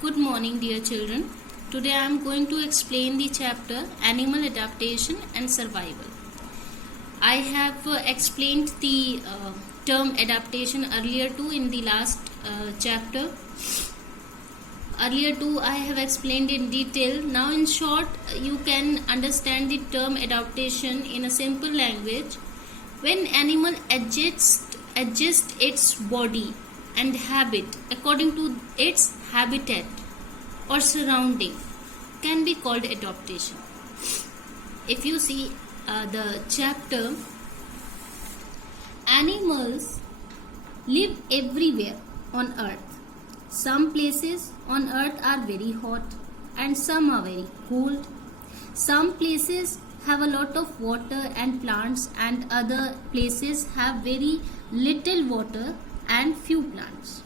Good morning, dear children. Today I am going to explain the chapter Animal Adaptation and Survival. I have explained the term adaptation earlier too in the last chapter. Earlier too I have explained in detail. Now in short, you can understand the term adaptation in a simple language. When animal adjusts its body and habit according to its habitat or surrounding can be called adaptation. If you see the chapter, animals live everywhere on earth. Some places on earth are very hot and some are very cold. Some places have a lot of water and plants, and other places have very little water and few plants.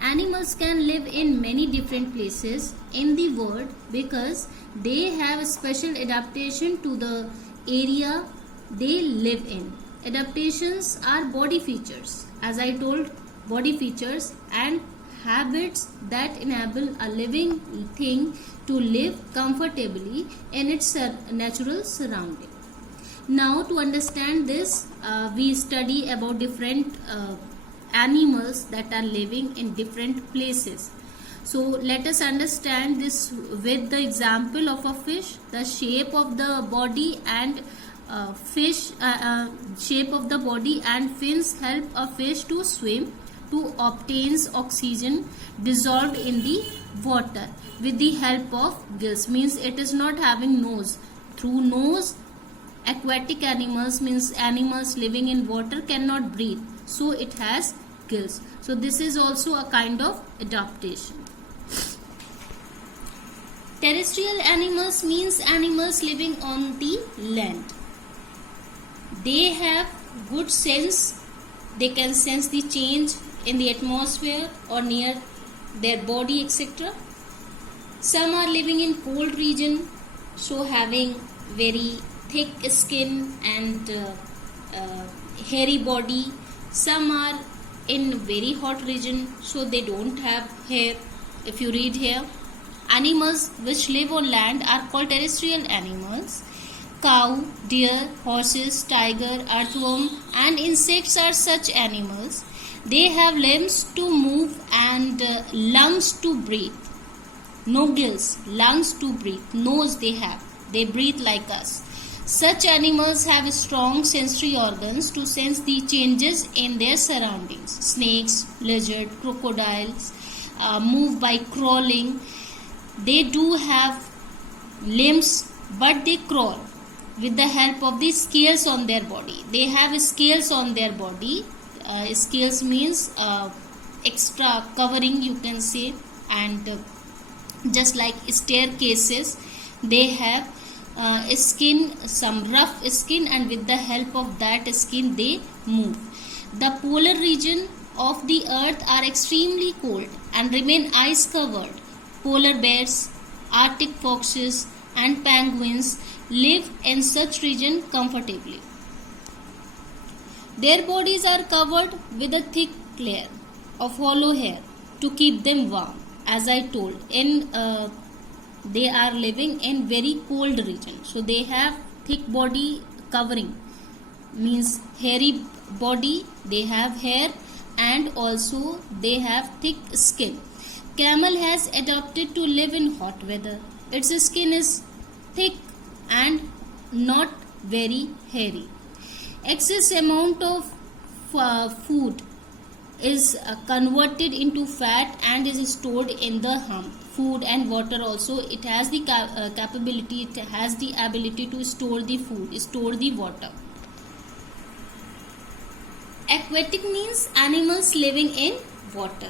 Animals can live in many different places in the world because they have a special adaptation to the area they live in. Adaptations are body features, as I told, body features and habits that enable a living thing to live comfortably in its natural surrounding. Now, to understand this, we study about different animals that are living in different places. So let us understand this with the example of a fish. The shape of the body and shape of the body and fins help a fish to swim, to obtain oxygen dissolved in the water with the help of gills. Means it is not having nose. Through nose, aquatic animals, means animals living in water, cannot breathe, so it has gills. So this is also a kind of adaptation. Terrestrial animals means animals living on the land. They have good sense. They can sense the change in the atmosphere or near their body, etc. Some are living in cold region, so having very thick skin and hairy body. Some are in very hot region, so they don't have hair. If you read here, animals which live on land are called terrestrial animals. Cow, deer, horses, tiger, earthworm and insects are such animals. They have limbs to move and lungs to breathe. No gills, lungs to breathe. Nose they have. They breathe like us. Such animals have strong sensory organs to sense the changes in their surroundings. Snakes, lizards, crocodiles move by crawling. They do have limbs, but they crawl with the help of the scales on their body. They have scales on their body. Scales means extra covering, you can say, and just like staircases, they have skin, some rough skin, and with the help of that skin they move. The polar region of the earth are extremely cold and remain ice covered. Polar bears, Arctic foxes and penguins live in such region comfortably. Their bodies are covered with a thick layer of hollow hair to keep them warm. As I told, they are living in very cold region, so they have thick body covering, means hairy body, they have hair, and also they have thick skin. Camel has adapted to live in hot weather. Its skin is thick and not very hairy. Excess amount of food is converted into fat and is stored in the hump. Food and water also, it has the capability, it has the ability to store the food, store the water. Aquatic means animals living in water.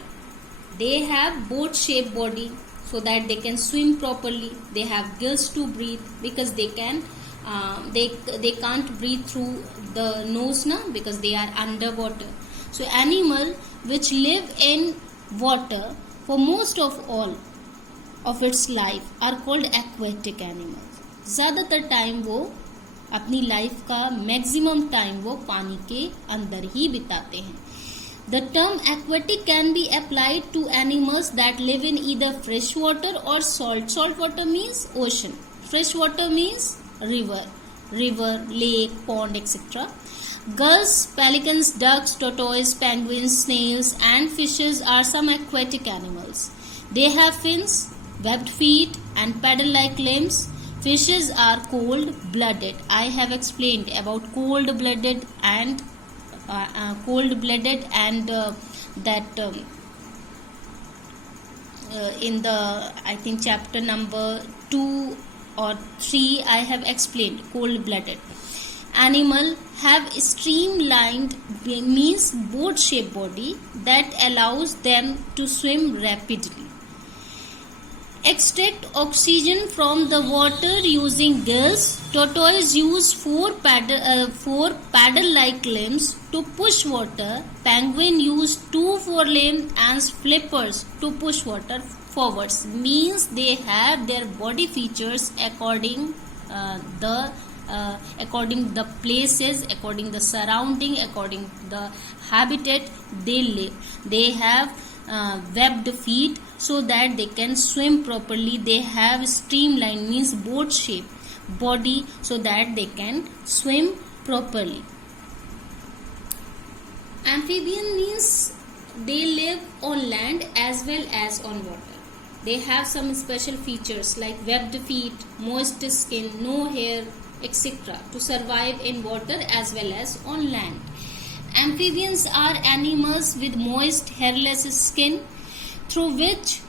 They have boat-shaped body so that they can swim properly. They have gills to breathe because they can they can't breathe through the nose now because they are underwater. So animal which live in water for most of all of its life are called aquatic animals. ज़्यादातर time वो अपनी life का maximum time वो पानी के अंदर ही बिताते हैं. The term aquatic can be applied to animals that live in either fresh water or salt. Salt water means ocean. Fresh water means river, lake, pond, etc. Gulls, pelicans, ducks, tortoises, penguins, snails and fishes are some aquatic animals. They have fins, webbed feet and paddle-like limbs. Fishes are cold-blooded. I have explained about cold-blooded and in the I think chapter number 2 or 3 I have explained cold-blooded. Animal have streamlined means boat-shaped body that allows them to swim rapidly. Extract oxygen from the water using gills. Tortoise use four paddle-like limbs to push water. Penguin use 2 forelimbs and flippers to push water forwards. Means they have their body features according the places, according the surrounding, according the habitat they live. They have webbed feet so that they can swim properly. They have streamlined means boat shape body so that they can swim properly. Amphibian means they live on land as well as on water. They have some special features like webbed feet, moist skin, no hair, etc. to survive in water as well as on land. Amphibians are animals with moist, hairless skin through which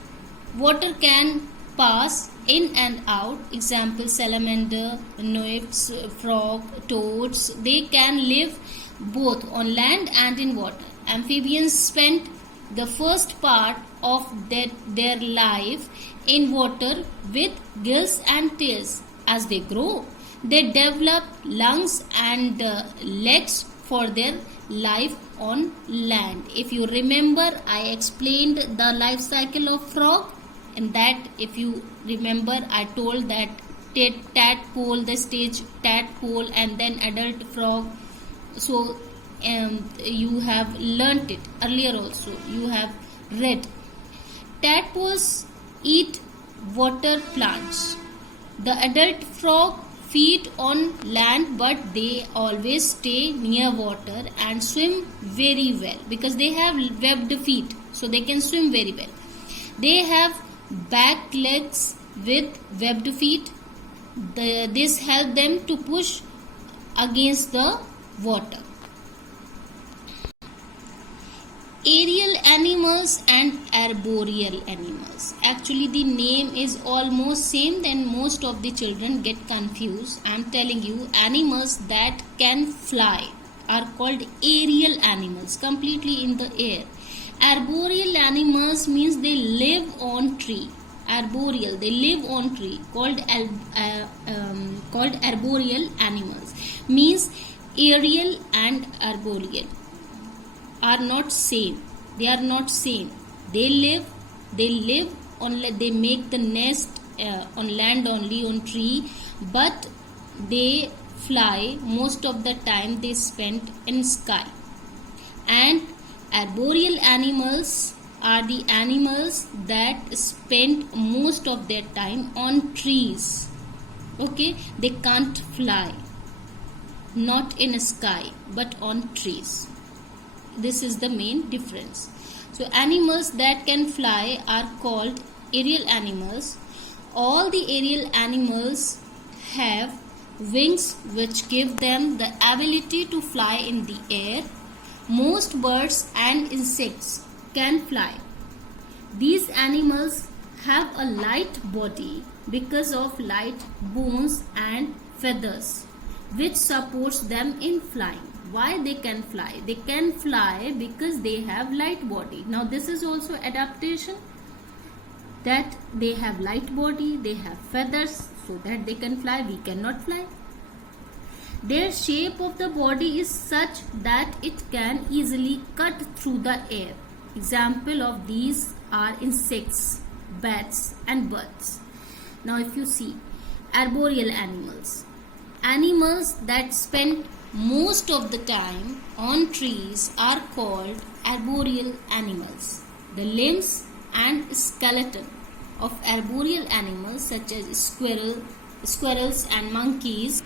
water can pass in and out. Example, salamander, newts, frog, toads. They can live both on land and in water. Amphibians spend the first part of their life in water with gills and tails. As they grow, they develop lungs and legs for their life on land. If you remember, I explained the life cycle of frog, and that if you remember, I told that tadpole, the stage tadpole and then adult frog. So you have learnt it earlier also. You have read. Tadpoles eat water plants. The adult frog feed on land, but they always stay near water and swim very well because they have webbed feet, so they can swim very well. They have back legs with webbed feet. This helps them to push against the water. Aerial animals and arboreal animals. Actually, the name is almost same, then most of the children get confused. I am telling you, animals that can fly are called aerial animals, completely in the air. Arboreal animals means they live on tree. Arboreal, they live on tree, called arboreal animals. Means aerial and arboreal are not same. They are not same. They live on, they make the nest on land only, on tree, but they fly most of the time. They spend in sky. And arboreal animals are the animals that spend most of their time on trees. Okay, they can't fly, not in sky but on trees. This is the main difference. So animals that can fly are called aerial animals. All the aerial animals have wings which give them the ability to fly in the air. Most birds and insects can fly. These animals have a light body because of light bones and feathers which supports them in flying. Why they can fly? They can fly because they have light body. Now this is also adaptation, that they have light body, they have feathers, so that they can fly. We cannot fly. Their shape of the body is such that it can easily cut through the air. Example of these are insects, bats and birds. Now if you see arboreal animals, animals that spend most of the time on trees are called arboreal animals. The limbs and skeleton of arboreal animals such as squirrels and monkeys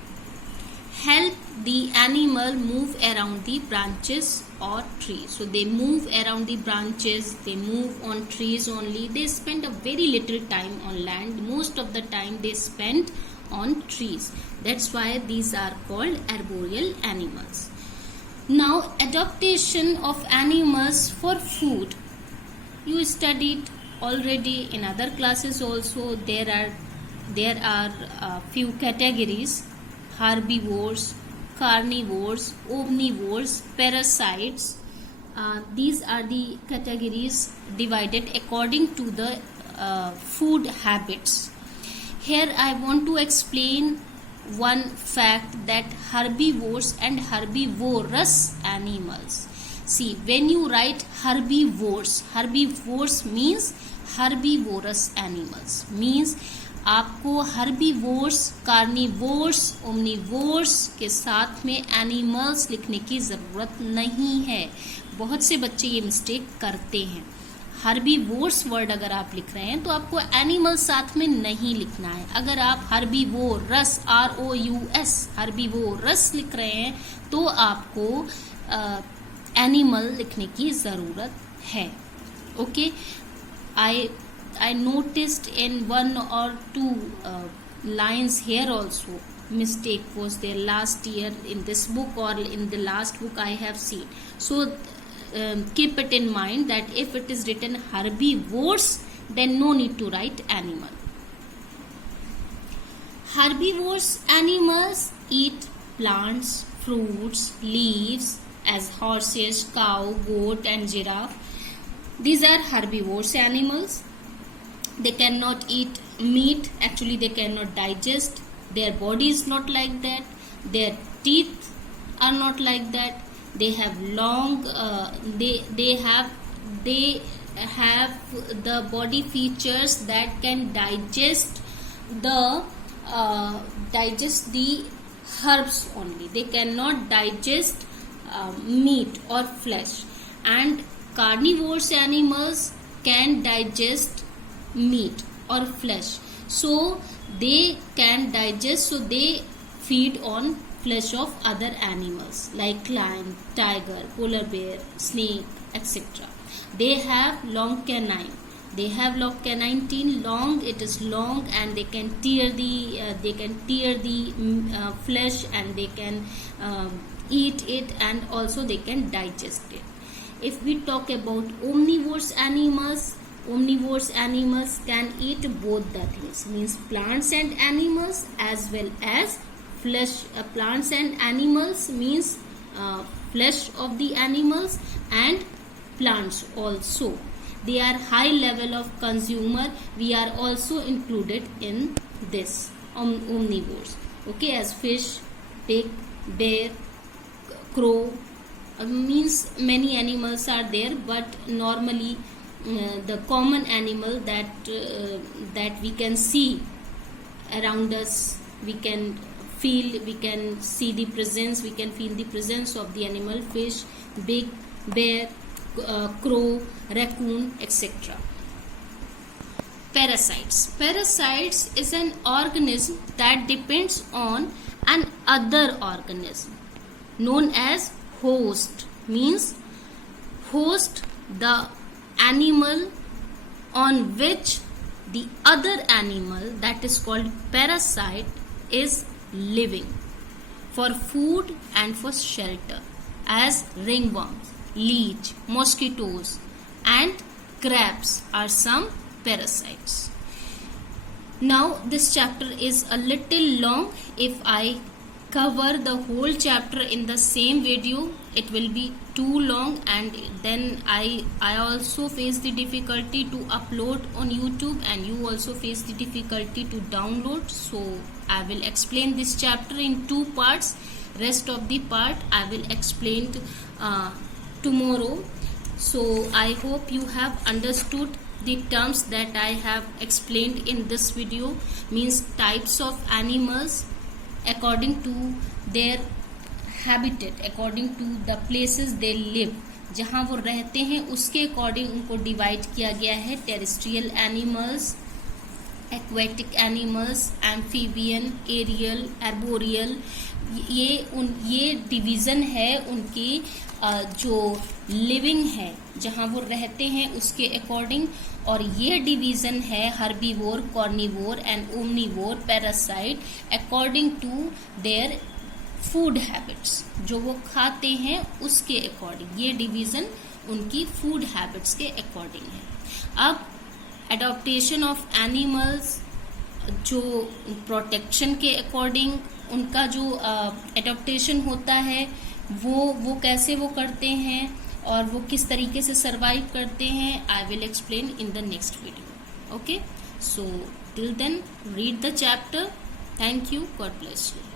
help the animal move around the branches or trees. So they move around the branches, they move on trees only. They spend a very little time on land. Most of the time they spend on trees. That's why these are called arboreal animals. Now, adaptation of animals for food. You studied already in other classes also. There are few categories: herbivores, carnivores, omnivores, parasites. These are the categories divided according to the food habits. Here I want to explain one fact, that herbivores and herbivorous animals. See, when you write herbivores means herbivorous animals, means आपको herbivores, carnivores, omnivores के साथ में animals लिखने की ज़रूरत नहीं है. बहुत से बच्चे ये मिस्टेक करते हैं. herbivores वर्ड अगर आप लिख रहे हैं तो आपको animals साथ में नहीं लिखना है. अगर आप herbivorous ROUS herbivorous लिख रहे हैं तो आपको animal लिखने की ज़रूरत है. Okay, I noticed in one or two lines here also mistake was there last year in this book or in the last book I have seen. So keep it in mind that if it is written herbivores, then no need to write animal. Herbivorous animals eat plants, fruits, leaves, as horses, cow, goat and giraffe. These are herbivorous animals. They cannot eat meat. Actually, they cannot digest. Their body is not like that. Their teeth are not like that. They have long. They have the body features that can digest the herbs only. They cannot digest meat or flesh. And carnivorous animals can digest meat or flesh, so they can digest, so they feed on flesh of other animals like lion, tiger, polar bear, snake, etc. They have long canine. They have long canine teeth. Long, it is long, and they can tear the flesh, and they can eat it, and also they can digest it. If we talk about omnivorous animals can eat both the things, means plants and animals as well as flesh. Plants and animals means flesh of the animals and plants also. They are high level of consumer. We are also included in this omnivores. Okay, as fish, pig, bear, crow. Means many animals are there, but normally the common animal that we can see around us, we can feel, we can see the presence, we can feel the presence of the animal: fish, big, bear, crow, raccoon, etc. Parasites is an organism that depends on an other organism known as host. Means host, the animal on which the other animal, that is called parasite, is living for food and for shelter, as ringworms, leech, mosquitoes and crabs are some parasites. Now this chapter is a little long. If I cover the whole chapter in the same video, it will be too long, and then I also face the difficulty to upload on YouTube, and you also face the difficulty to download. So I will explain this chapter in two parts. Rest of the part I will explain tomorrow. So I hope you have understood the terms that I have explained in this video, means types of animals according to their habitat, according to the places they live. जहाँ वो रहते हैं उसके according उनको divide किया गया है। Terrestrial animals, aquatic animals, amphibian, aerial, arboreal, ये डिवीज़न है उनकी जो लिविंग है जहाँ वो रहते हैं उसके अकॉर्डिंग। और ये डिवीज़न है herbivore, carnivore and omnivore, parasite according to their food habits, जो वो खाते हैं उसके अकॉर्डिंग। ये डिवीज़न उनकी फूड हैबिट्स के अकॉर्डिंग है। अब एडॉप्टेशन ऑफ एनिमल्स, जो प्रोटेक्शन के अकॉर्डिंग उनका जो एडॉप्टेशन होता है वो कैसे वो करते हैं और वो किस तरीके से सरवाइव करते हैं, I will explain in the next video. Okay, so till then read the chapter. Thank you, God bless you.